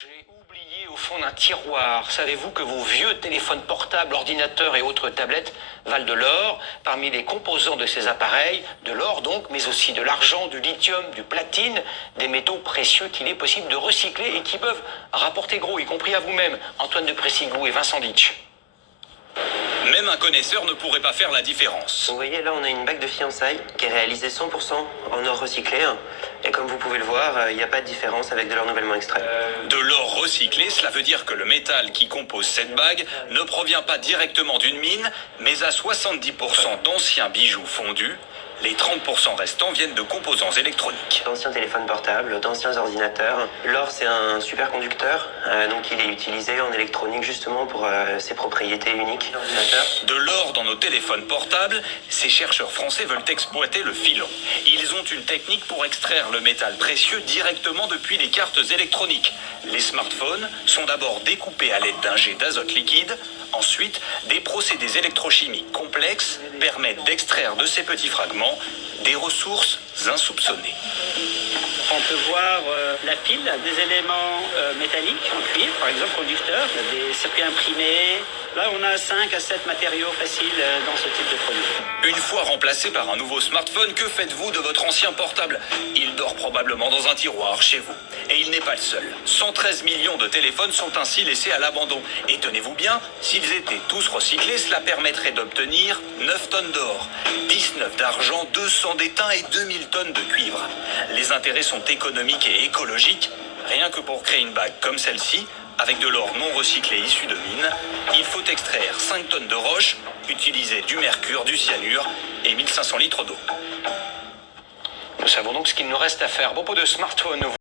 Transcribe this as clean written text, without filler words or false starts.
J'ai oublié au fond d'un tiroir. Savez-vous que vos vieux téléphones portables, ordinateurs et autres tablettes valent de l'or? Parmi les composants de ces appareils, de l'or donc, mais aussi de l'argent, du lithium, du platine, des métaux précieux qu'il est possible de recycler et qui peuvent rapporter gros, y compris à vous-même, Antoine de Pressigou et Vincent Ditch. Même un connaisseur ne pourrait pas faire la différence. Vous voyez, là, on a une bague de fiançailles qui est réalisée 100% en or recyclé. Et comme vous pouvez le voir, il n'y a pas de différence avec de l'or nouvellement extrait. De l'or recyclé, cela veut dire que le métal qui compose cette bague ne provient pas directement d'une mine, mais à 70% d'anciens bijoux fondus. Les 30% restants viennent de composants électroniques. D'anciens téléphones portables, d'anciens ordinateurs. L'or, c'est un superconducteur, donc il est utilisé en électronique justement pour ses propriétés uniques. De l'or dans nos téléphones portables, ces chercheurs français veulent exploiter le filon. Ils ont une technique pour extraire le métal précieux directement depuis les cartes électroniques. Les smartphones sont d'abord découpés à l'aide d'un jet d'azote liquide. Ensuite, des procédés électrochimiques complexes permettent d'extraire de ces petits fragments des ressources insoupçonnées. On peut voir la pile, des éléments métalliques en cuivre, par exemple conducteurs, des circuits imprimés. Là, on a 5 à 7 matériaux faciles dans ce type de produit. Une fois remplacé par un nouveau smartphone, que faites-vous de votre ancien portable? Il dort probablement dans un tiroir chez vous. Et il n'est pas le seul. 113 millions de téléphones sont ainsi laissés à l'abandon. Et tenez-vous bien, s'ils étaient tous recyclés, cela permettrait d'obtenir 9 tonnes d'or, 19 d'argent, 200 d'étain et 2000 tonnes de cuivre. Les intérêts sont économiques et écologiques. Rien que pour créer une bague comme celle-ci, avec de l'or non recyclé issu de mines, il faut extraire 5 tonnes de roche, utiliser du mercure, du cyanure et 1500 litres d'eau. Nous savons donc ce qu'il nous reste à faire. À propos de smartphone,